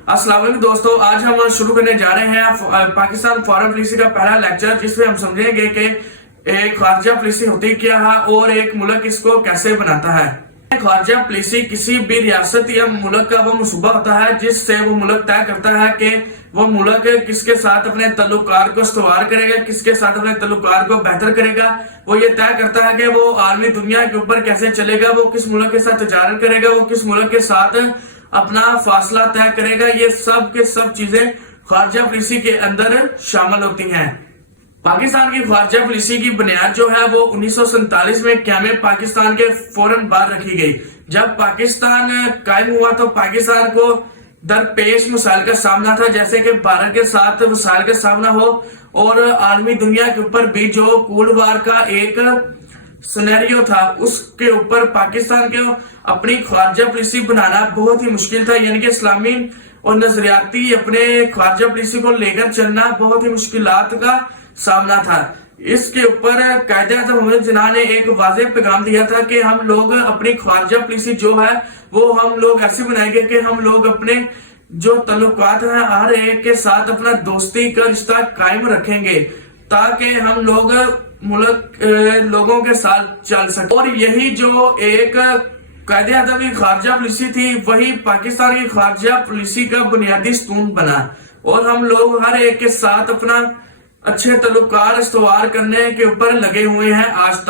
अस्सलाम वालेकुम दोस्तों, आज हम शुरू करने जा रहे हैं पाकिस्तान फॉरेन पॉलिसी का पहला लेक्चर, जिसमें हम समझेंगे कि एक खारजा पॉलिसी होती क्या है और एक मुल्क इसको कैसे बनाता है। खारजा पॉलिसी किसी भी रियासत या मुल्क का वो मनसूबा होता है जिससे वो मुल्क तय करता है कि वो मुल्क किसके साथ अपने तल्लुकात को इस्तवार करेगा, किसके साथ अपने तल्लुकात को बेहतर करेगा। वो ये तय करता है कि वो आलमी दुनिया के ऊपर कैसे चलेगा, वो किस मुल्क के साथ तजारत करेगा, वो किस मुल्क के साथ अपना फासला तय करेगा। ये सब के सब चीजें खारजा पॉलिसी के अंदर शामिल होती हैं। पाकिस्तान की खारजा पॉलिसी की बुनियाद जो है वो 1947 में क़याम पाकिस्तान के फौरन बाद रखी गई। जब पाकिस्तान कायम हुआ तो पाकिस्तान को दरपेश मसाइल का सामना था, जैसे कि भारत के साथ मसाइल का सामना हो और आलमी दुनिया के ऊपर भी जो कोल्ड वार का एक सिनेरियो था, उसके ऊपर पाकिस्तान के अपनी खारजा पॉलिसी बनाना बहुत ही मुश्किल था। यानी कि इस्लामी और नजरियाती अपने खारजा पॉलिसी को लेकर चलना बहुत ही मुश्किलात का सामना था। इसके ऊपर कायदे-ए-आज़म मोहम्मद जिन्ना ने एक वाज़ेह पैगाम दिया था कि हम लोग अपनी खारजा पॉलिसी जो है वो हम लोग ऐसे बनाएंगे कि हम लोग अपने जो तल्लुकात है हर एक के साथ अपना दोस्ती का रिश्ता कायम रखेंगे, ताकि हम लोग मुल्क लोगों के साथ चल सके। और यही जो एक कायदे-ए-आज़म की खारजा पॉलिसी थी, वही पाकिस्तान की खारजा पॉलिसी का बुनियादी स्तून बना। और हम लोग हर एक के साथ अपना अच्छे तल्लुकात इस्तवार करने के ऊपर लगे हुए हैं आज तक।